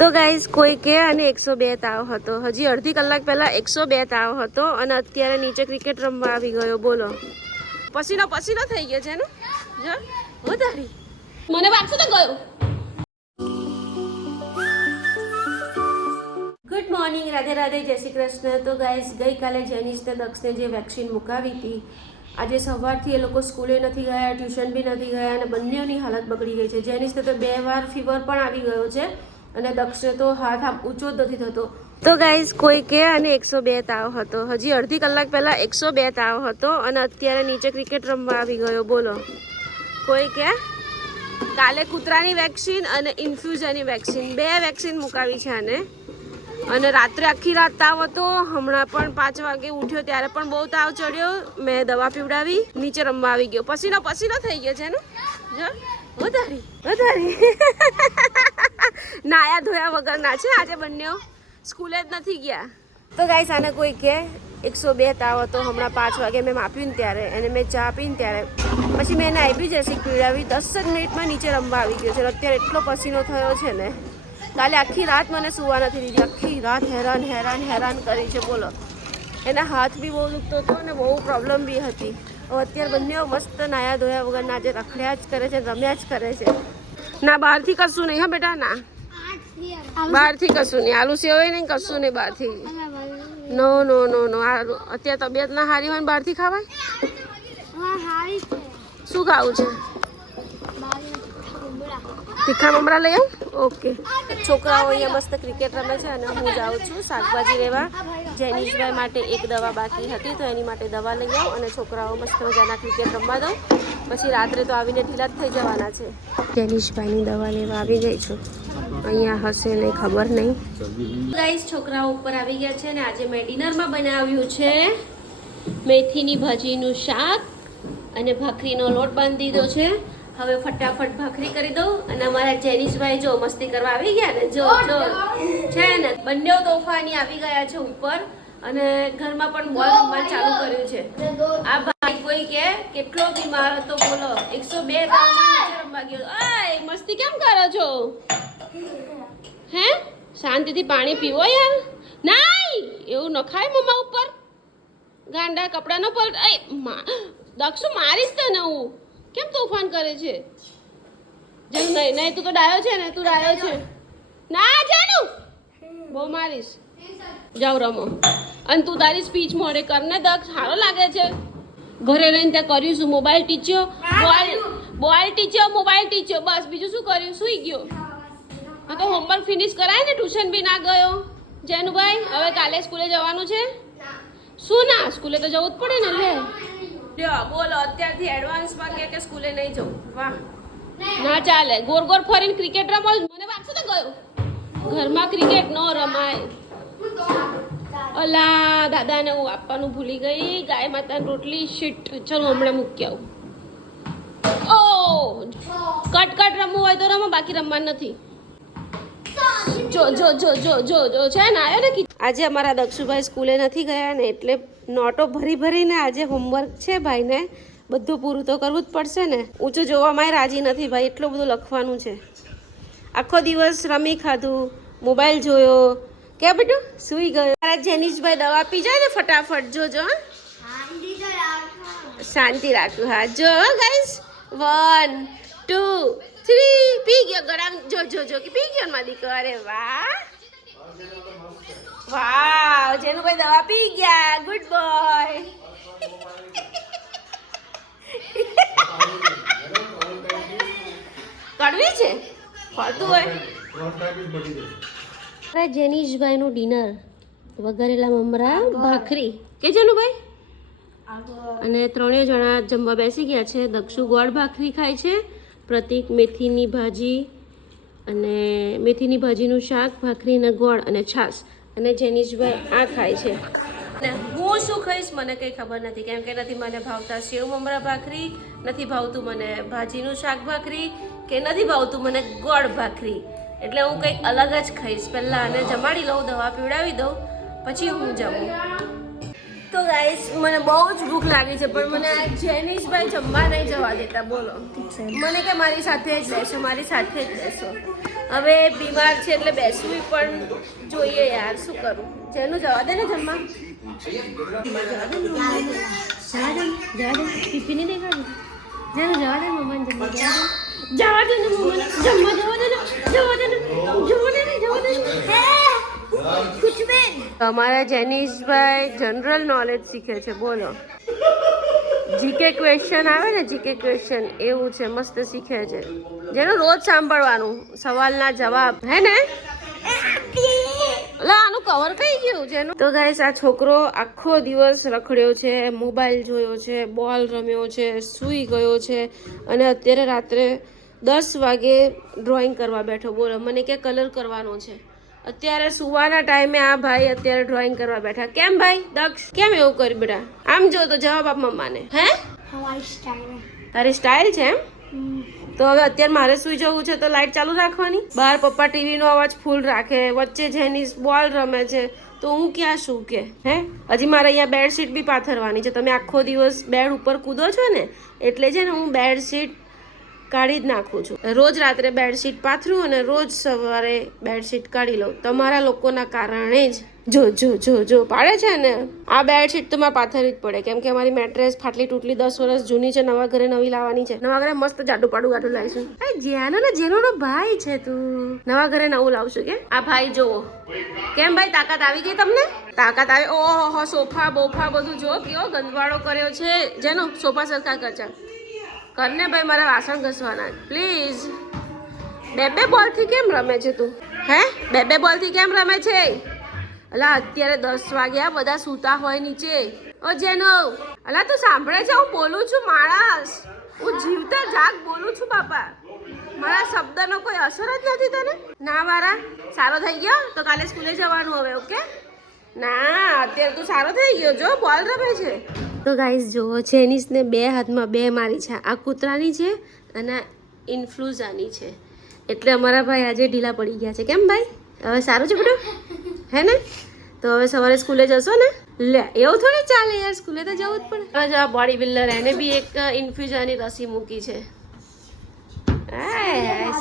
તો ગાઈઝ કોઈ કે અને 102 તાવ હતો. હજી અડધી કલાક પહેલા 102 તાવ હતો અને અત્યારે નીચે ક્રિકેટ રમવા આવી ગયો. બોલો, પસીનો પસીનો થઈ ગયો છે ને. જો વધારી મને વાગશું તો ગયો. ગુડ મોર્નિંગ, રાધે રાધે, જય શ્રી કૃષ્ણ. તો ગાઈઝ ગઈકાલે જેનિસને દક્ષને જે વેક્સિન મુકાવી હતી, આજે સવારથી એ લોકો સ્કૂલે નથી ગયા, ટ્યુશન બી નથી ગયા અને બંનેની હાલત બગડી ગઈ છે. જેનિસને તો 2 વાર ફીવર પણ આવી ગયો છે અને દક્ષને તો હાથ આમ ઊંચો જ નથી થતો. તો ગાઈઝ કોઈ કે અને 102 તાવ હતો. હજી અડધી કલાક પહેલા 102 તાવ હતો અને અત્યારે નીચે ક્રિકેટ રમવા આવી ગયો. બોલો, કોઈ કે કાલે કૂતરાની વેક્સિન અને ઇન્ફ્લુએન્ઝાની વેક્સિન 2 વેક્સિન મુકાવી છે આને. અને રાત્રે આખી રાત તાવ હતો. હમણાં પણ 5 વાગે ઉઠ્યો ત્યારે પણ બહુ તાવ ચડ્યો. મેં દવા પીવડાવી, નીચે રમવા આવી ગયો. પસીનો પસીનો થઈ ગયો છે ને. જો વધારી નાયા ધોયા વગર ના છે આજે બંને, સ્કૂલે જ નથી ગયા. તો ગાઈસ આને કોઈ કે 102 તાવ હતો. હમણાં 5 વાગે મેં માપ્યું ને ત્યારે એને મેં ચા પીને ત્યારે પછી મેં એને આપી જેસી પીવડાવી. 10 જ મિનિટમાં નીચે રમવા આવી ગયો છે. અત્યારે એટલો પસીનો થયો છે ને. કાલે આખી રાત મને સુવા નથી દીધી. આખી રાત હેરાન કરી છે. બોલો, એના હાથ બી બહુ દુખતો હતો અને બહુ પ્રોબ્લેમ બી હતી. અત્યારે બંને મસ્ત નાયા ધોયા વગર આજે રખડ્યા જ કરે છે, રમ્યા જ કરે છે. ના બહારથી કશું નહીં. હા બેટા, ના બહારથી કશું નહીં. આલુ સેવાય નહીં, કશું નહીં બહારથી. નો નો નો નો. અત્યારે તબિયત ના સારી હોય ને બહારથી ખાવાય? શું ખાવું છે? તીખા મમરા લઈ આવું. ઓકે. છોકરાઓ અહીંયા મસ્ત ક્રિકેટ રમે છે અને હું જાઉં છું શાકભાજી લેવા. જેનિશભાઈ માટે એક દવા બાકી હતી તો એની માટે દવા લઈ આવું અને છોકરાઓ મસ્ત મજાના ક્રિકેટ રમવા દઉં. પછી રાત્રે તો આવીને ઢીલા જ થઈ જવાના છે. જેનિશભાઈની દવા લેવા આવી ગઈ છું. અહીંયા હશે નહીં, ખબર નહીં. ગાઈસ છોકરાઓ ઉપર આવી ગયા છે અને આજે મેં ડિનરમાં બનાવ્યું છે મેથીની ભાજીનું શાક અને ભાખરીનો લોટ બાંધી દીધો છે. હવે ફટાફટ ભાખરી કરી દઉં અને અમારા જેનિશભાઈ જો મસ્તી કરવા આવી ગયા ને. જો છે ને, બંને તોફાની આવી ગયા છે ઉપર અને ઘરમાં પણ બોલ રમવાનું ચાલુ કર્યું છે. આ ભાઈ કોઈ કે કેટલો બીમાર હતો. બોલો, 102 તાવમાં નીચે રમવા ગયો. ઓય મસ્તી કેમ કરો છો? હે, શાંતિથી પાણી પીવો યાર. નાઈ એવું ન ખાય મમ્મા ઉપર. ગાંડા કપડાનો પલટ. દક્ષુ મારીશ તને હું. કેમ તોફાન કરે છે? જન નહીં તું તો ડાયો છે ને. તું ડાયો છે ના. જાનું બહુ મારીશ. જાઓ રમો. અને તું તારી સ્પીચ મોડે કરને દક્ષ. સારો લાગે છે. ઘરે રહીને ત્યાં કર્યું શું? મોબાઈલ ટીચ્યો, બોલ ટીચ્યો, મોબાઈલ ટીચ્યો, બસ. બીજું શું કર્યું? સુઈ ગયો. હા તો હોમવર્ક ફિનિશ કરાય ને. ટ્યુશન બી ના ગયો. જેનુભાઈ હવે કાલે સ્કૂલે જવાનું છે? શું ના? સ્કૂલે તો જવું જ પડે ને. લે બોલો, અત્યારથી એડવાન્સમાં કે સ્કૂલે નહીં જવું. વાહ, ના ચાલે. ગોર ગોર ફરીને ક્રિકેટ રમો. મને વાગશું તો ગયો. ઘરમાં ક્રિકેટ ન રમાય. અલા દાદાને હું આપવાનું ભૂલી ગઈ. ગાય માતાની રોટલી. શીટ. ચલો હમણાં મૂકી આવું. ઓ કટ રમવું હોય તો રમો, બાકી રમવાનું નથી. જો જો જો જો જો જો છે ને આવ્યો ને. આજે અમારા દક્ષુભાઈ સ્કૂલે નથી ગયા ને એટલે નોટો ભરીને આજે હોમવર્ક છે ભાઈને. બધું પૂરું તો કરવું જ પડશે ને. ઊંચું જોવામાં રાજી નથી ભાઈ. એટલું બધું લખવાનું છે. આખો દિવસ રમી ખાધું, મોબાઈલ જોયો. કે બેટું સૂઈ ગયો. મારા જેનિશભાઈ દવા પી જાય ને ફટાફટ. જોજો શાંતિ રાખું. હા જો ગાઈસ, 1 2 3 પી ગયો ગરમ. જો જો જો કે પી ગયો મારી દીકરો. અરે વાહ વાહ, જેનુભાઈ દવા પી ગયા. Good boy. કડવી છે ફરતું હોય. જેનિશભાઈનું ડિનર વઘારેલા મમરા, ભાખરી કે જેનુભાઈ અને 3 જણા જમવા બેસી ગયા છે. દક્ષુ ગોળ ભાખરી ખાય છે, પ્રતિક મેથીની ભાજી અને મેથીની ભાજીનું શાક, ભાખરીને ગોળ અને છાશ. અને જેનિશભાઈ આ ખાય છે. અને હું શું ખાઈશ મને કંઈ ખબર નથી, કેમ કે નથી મને ભાવતા સેવ મમરા ભાખરી, નથી ભાવતું મને ભાજીનું શાક ભાખરી, કે નથી ભાવતું મને ગોળ ભાખરી. એટલે હું કંઈક અલગ જ ખાઈશ. પહેલાં આને જમાડી લઉં, દવા પીવડાવી દઉં, પછી હું જમું. તો ગાઈસ મને બહુ જ ભૂખ લાગી છે પણ મને આ જેનિશભાઈ જમવા નહીં જવા દેતા. બોલો, મને કે મારી સાથે જ બેસો, મારી સાથે જ બેસો. હવે બીમાર છે એટલે બેસવું પણ જોઈએ યાર, શું કરું. જેનું જવા દે ને જમવા. પીપી નહીં દેખાડી. જેનું જવા દે મમ્માને જમવા. જવા દે ને મમ્માને જમવા. જવા દે ને. જવા દે ને. જવા દે ને. જવા દે ને. કુછ બેન. અમારા જેનિશભાઈ જનરલ નોલેજ શીખે છે. બોલો. જીકે ક્વેશ્ચન આવે ને, જીકે ક્વેશ્ચન એવું છે, મસ્ત શીખે છે. જેનું રોજ સાંભળવાનું સવાલના જવાબ, હે ને. આનું કવર કઈ ગયું જેનું. તો ગાઈસ આ છોકરો આખો દિવસ રખડ્યો છે, મોબાઈલ જોયો છે, બોલ રમ્યો છે, સૂઈ ગયો છે અને અત્યારે રાત્રે 10 વાગે ડ્રોઈંગ કરવા બેઠો. બોલો, મને કે કલર કરવાનો છે. અત્યારે સુવાના ટાઈમે આ ભાઈ અત્યારે ડ્રોઈંગ કરવા બેઠા. કેમ ભાઈ દક્ષ, કેમ એવું કર્યું બેટા? આમ જો તો જવાબ આપ મમ્માને. હે તારી સ્ટાઇલ છે એમ? તો હવે અત્યારે મારે સુઈ જવું છે તો લાઈટ ચાલુ રાખવાની. બહાર પપ્પા ટીવી નો અવાજ ફૂલ રાખે, વચ્ચે જેની બોલ રમે છે, તો હું ક્યાં શું કે. હે હજી મારે અહીંયા બેડશીટ બી પાથરવાની છે. તમે આખો દિવસ બેડ ઉપર કૂદો છો ને, એટલે છે ને હું બેડશીટ કાઢી જ નાખું છું. રોજ રાત્રે બેડશીટ પાથરું અને રોજ સવારે બેડશીટ કાઢી લઉં, તમારા લોકોના કારણે જ. જો જો જો જો પાડે છે ને. આ બેડશીટ તો મારે પાથરવી જ પડે, કેમ કે અમારી મેટ્રેસ ફાટલી તૂટલી 10 વર્ષ જૂની છે. નવા ઘરે નવી લાવવાની છે. નવા ઘરે મસ્ત જાડું પાડું ગાઠું લાવીશું. જેનો ને જેનો ભાઈ છે તું, નવા ઘરે નવું લાવશું કે. આ ભાઈ જોવો. કેમ ભાઈ તાકાત આવી ગઈ તમને? તાકાત આવી. ઓહો, સોફા બોફા બધું જો કેવો ગંદવાળો કર્યો છે. જેનો સોફા સરખા કરજા કરને ભાઈ, મારા વાસણ ઘસવાના. પ્લીઝ. બે બોલથી કેમ રમે છે તું? હે બે બોલથી કેમ રમે છે? અલા અત્યારે 10 વાગ્યા, બધા સૂતા હોય નીચે. ઓ જેનો, અલા તું સાંભળે છે હું બોલું છું? માણસ, હું જીવતા જાગ બોલું છું બાપા. મારા શબ્દનો કોઈ અસર જ નથી તને? ના મારા સારો થઈ ગયો તો કાલે સ્કૂલે જવાનું હવે. ઓકે ના, અત્યારે તું સારો થઈ ગયો. જો બોલ રમે છે. તો ગાઈસ જુઓ, જેનિસને 2 હાથમાં 2 મારી છે. આ કૂતરાની છે અને ઇન્ફ્લુઝાની છે. એટલે અમારા ભાઈ આજે ઢીલા પડી ગયા છે. કેમ ભાઈ, હવે સારું છે બધું? હે ને? તો હવે સવારે સ્કૂલે જશો ને? લે એવું થોડી ચાલે યાર, સ્કૂલે તો જવું જ પડે. હવે જો આ બોડી બિલ્ડર, એને બી એક ઇન્ફ્લુઝાની રસી મૂકી છે.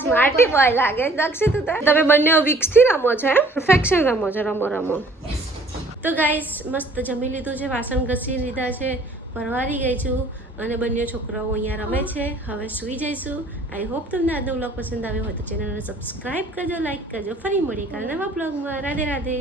સ્માર્ટી બોય લાગે દક્ષિત. તમે બંને વિક્સથી રમો છો એમ? પરફેક્શન રમો છો. રમો. તો ગાઈસ મસ્ત જમી લીધું છે, વાસણ ઘસી લીધા છે, પરવારી ગઈ છું અને બંને છોકરાઓ અહીંયા રમે છે. હવે સૂઈ જઈશું. આઈ હોપ તમને આજનો વ્લોગ પસંદ આવ્યો હોય તો ચેનલને સબસ્ક્રાઈબ કરજો, લાઈક કરજો. ફરી મળીએ કાલે નવા વ્લોગમાં. રાધે રાધે.